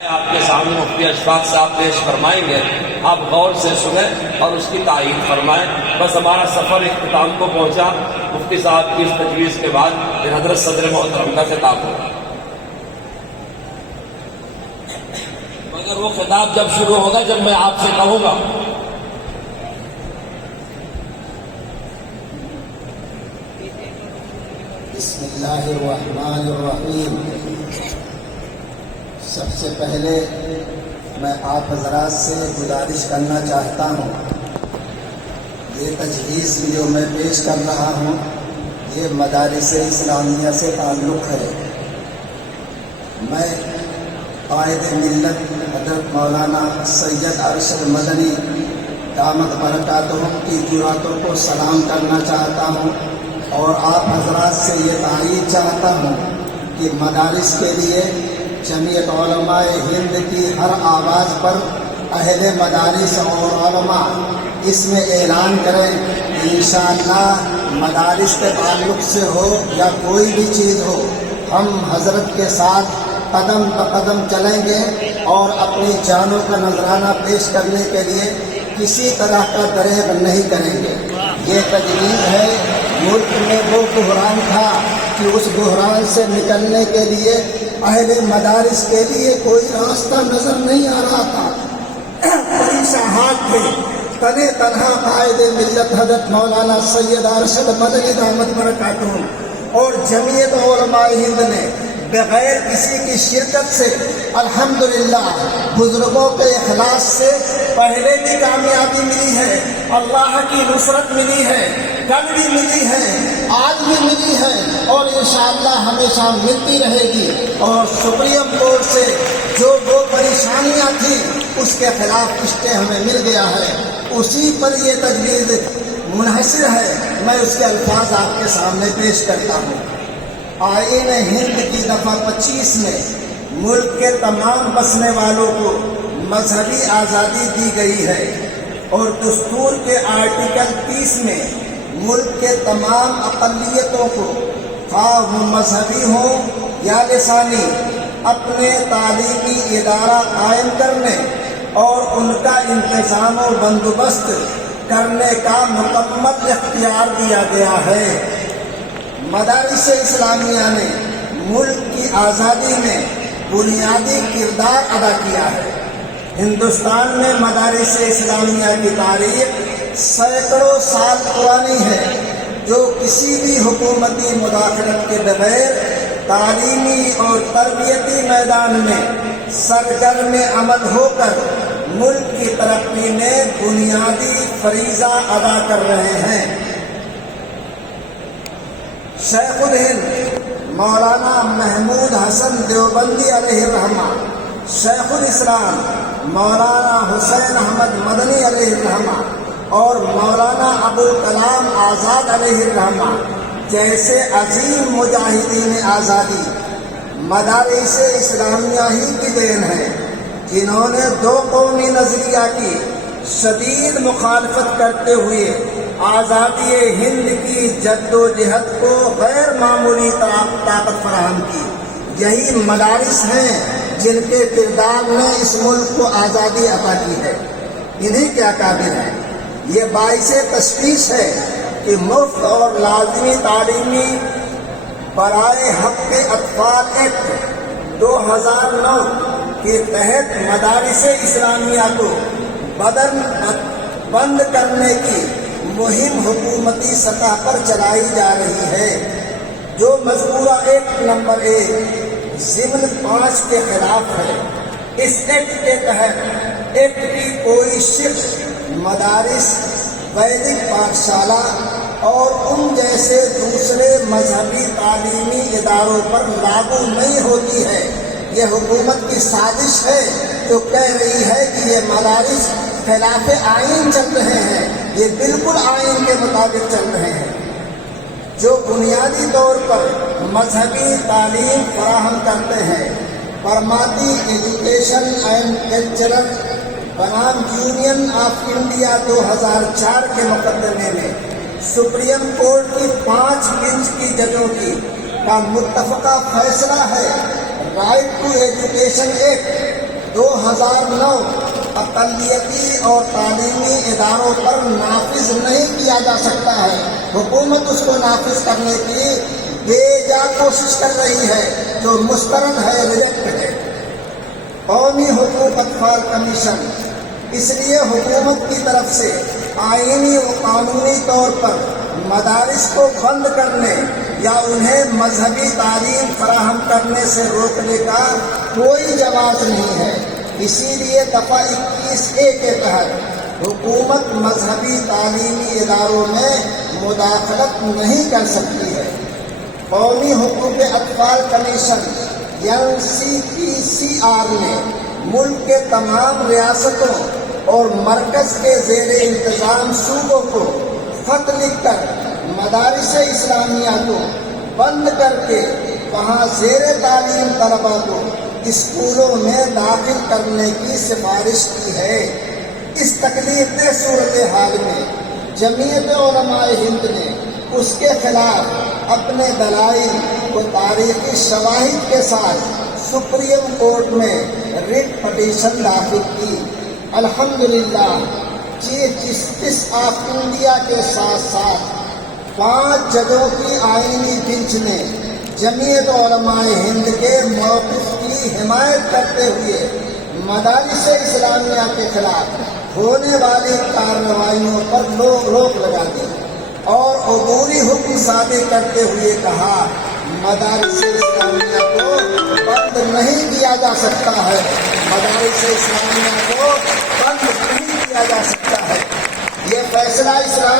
آپ کے سامنے مفتی اشفاق صاحب پیش فرمائیں گے، آپ غور سے سنیں اور اس کی تائید فرمائیں۔ بس ہمارا سفر اختتام کو پہنچا۔ مفتی صاحب کی اس تجویز کے بعد پھر حضرت صدر محترم کا خطاب ہوگا، مگر وہ خطاب جب شروع ہوگا جب میں آپ سے کہوں گا۔ بسم اللہ الرحمن الرحیم۔ سب سے پہلے میں آپ حضرات سے گزارش کرنا چاہتا ہوں، یہ تجویز جو میں پیش کر رہا ہوں یہ مدارس اسلامیہ سے تعلق ہے۔ میں قائد ملت حضرت مولانا سید ارشد مدنی دامت برکاتہم کی جراتوں کو سلام کرنا چاہتا ہوں، اور آپ حضرات سے یہ تائید چاہتا ہوں کہ مدارس کے لیے جمعیت علماء ہند کی ہر آواز پر اہل مدارس اور علماء اس میں اعلان کریں کہ انشاءاللہ مدارس کے تعلق سے ہو یا کوئی بھی چیز ہو، ہم حضرت کے ساتھ قدم بقدم چلیں گے اور اپنی جانوں کا نذرانہ پیش کرنے کے لیے کسی طرح کا دریغ نہیں کریں گے۔ یہ تجویز ہے۔ ملک میں وہ بحران تھا کہ اس بحران سے نکلنے کے لیے اہل مدارس کے لیے کوئی راستہ نظر نہیں آ رہا تھا۔ بڑی شہادت تھے تنے تنہا قائد ملت حضرت مولانا سید ارشد مدنی دامت برکاتہم اور جمعیت علماء ہند نے بغیر کسی کی شرکت سے الحمدللہ بزرگوں کے اخلاص سے پہلے بھی کامیابی ملی ہے، اللہ کی نصرت ملی ہے، کل بھی ملی ہے، آج بھی ملی ہے، اور انشاءاللہ ہمیشہ ملتی رہے گی۔ اور سپریم کورٹ سے جو وہ پریشانیاں تھیں اس کے خلاف اسٹے ہمیں مل گیا ہے، اسی پر یہ تجویز منحصر ہے۔ میں اس کے الفاظ آپ کے سامنے پیش کرتا ہوں۔ آئین ہند کی دفعہ 25 میں ملک کے تمام بسنے والوں کو مذہبی آزادی دی گئی ہے، اور دستور کے آرٹیکل 30 میں ملک کے تمام اقلیتوں کو خواہ وہ مذہبی ہوں یا لسانی اپنے تعلیمی ادارہ قائم کرنے اور ان کا انتظام و بندوبست کرنے کا مکمل اختیار دیا گیا ہے۔ مدارس اسلامیہ نے ملک کی آزادی میں بنیادی کردار ادا کیا ہے۔ ہندوستان میں مدارس اسلامیہ کی تاریخ سینکڑوں سال پرانی ہے، جو کسی بھی حکومتی مداخلت کے بغیر تعلیمی اور تربیتی میدان میں سرگرم عمل ہو کر ملک کی ترقی میں بنیادی فریضہ ادا کر رہے ہیں۔ شیخ الہند مولانا محمود حسن دیوبندی علیہ الرحمہ، شیخ الاسلام مولانا حسین احمد مدنی علیہ الرحمہ اور مولانا ابوالکلام آزاد علیہ الرحمہ جیسے عظیم مجاہدین آزادی مدارس اسلامیہ ہی کی دین ہے، جنہوں نے دو قومی نظریہ کی شدید مخالفت کرتے ہوئے آزادی ہند کی جد و جہد کو غیر معمولی طاقت فراہم کی۔ یہی مدارس ہیں جن کے کردار نے اس ملک کو آزادی عطا کی ہے، انہی کے اکابر ہیں۔ یہ باعث تشویش ہے کہ مفت اور لازمی تعلیمی برائے حق اطفال ایکٹ 2009 کے تحت مدارس اسلامیہ کو بند کرنے کی مہم حکومتی سطح پر چلائی جا رہی ہے، جو مذکورہ ایکٹ نمبر 1 ضمن 5 کے خلاف ہے۔ اس ایکٹ کے تحت ایکٹ کی کوئی شق مدارس، ویدک پاٹھشالہ اور ان جیسے دوسرے مذہبی تعلیمی اداروں پر لاگو نہیں ہوتی ہے۔ یہ حکومت کی سازش ہے جو کہہ رہی ہے کہ یہ مدارس خلاف آئین چل رہے ہیں، یہ بالکل آئین کے مطابق چل رہے ہیں، جو بنیادی طور پر مذہبی تعلیم فراہم کرتے ہیں۔ پرماتی ایجوکیشن اینڈ کلچرل بنام یونین آف انڈیا 2004 کے مقدمے میں سپریم کورٹ کی 5 بینچ کی ججوں کا متفقہ فیصلہ ہے۔ رائٹ ٹو ایجوکیشن ایکٹ 2009 اقلیتی اور تعلیمی اداروں پر نافذ نہیں کیا جا سکتا ہے۔ حکومت اس کو نافذ کرنے کی بے جا کوشش کر رہی ہے، جو مسترد ہے، ریجیکٹ ہے۔ قومی حقوق اطفال کمیشن اس لیے حکومت کی طرف سے آئینی و قانونی طور پر مدارس کو بند کرنے یا انہیں مذہبی تعلیم فراہم کرنے سے روکنے کا کوئی جواز نہیں ہے۔ اسی لیے دفعہ 21A کے تحت حکومت مذہبی تعلیمی اداروں میں مداخلت نہیں کر سکتی ہے۔ قومی حقوق اطفال کمیشن NCPCR نے ملک کے تمام ریاستوں اور مرکز کے زیر انتظام صوبوں کو خط لکھ کر مدارس اسلامیہ کو بند کر کے وہاں زیر تعلیم طلبا کو اسکولوں میں داخل کرنے کی سفارش کی ہے۔ اس تکلیف دہ صورتحال میں جمعیت علماء ہند نے اس کے خلاف اپنے دلائل و تاریخی شواہد کے ساتھ سپریم کورٹ میں ریٹ پٹیشن داخل کی۔ الحمدللہ چیف جسٹس آف انڈیا کے ساتھ ساتھ 5 ججوں کی آئینی بینچ نے جمعیت علماء ہند کے موقف کی حمایت کرتے ہوئے مدارس اسلامیہ کے خلاف ہونے والی کارروائیوں پر روک لگا دی اور عبوری حکم صادر کرتے ہوئے کہا مدارس اسلامیہ کو بند نہیں کیا جا سکتا ہے، مدارس اسلامیہ کو بند نہیں کیا جا سکتا ہے۔ یہ فیصلہ اسلام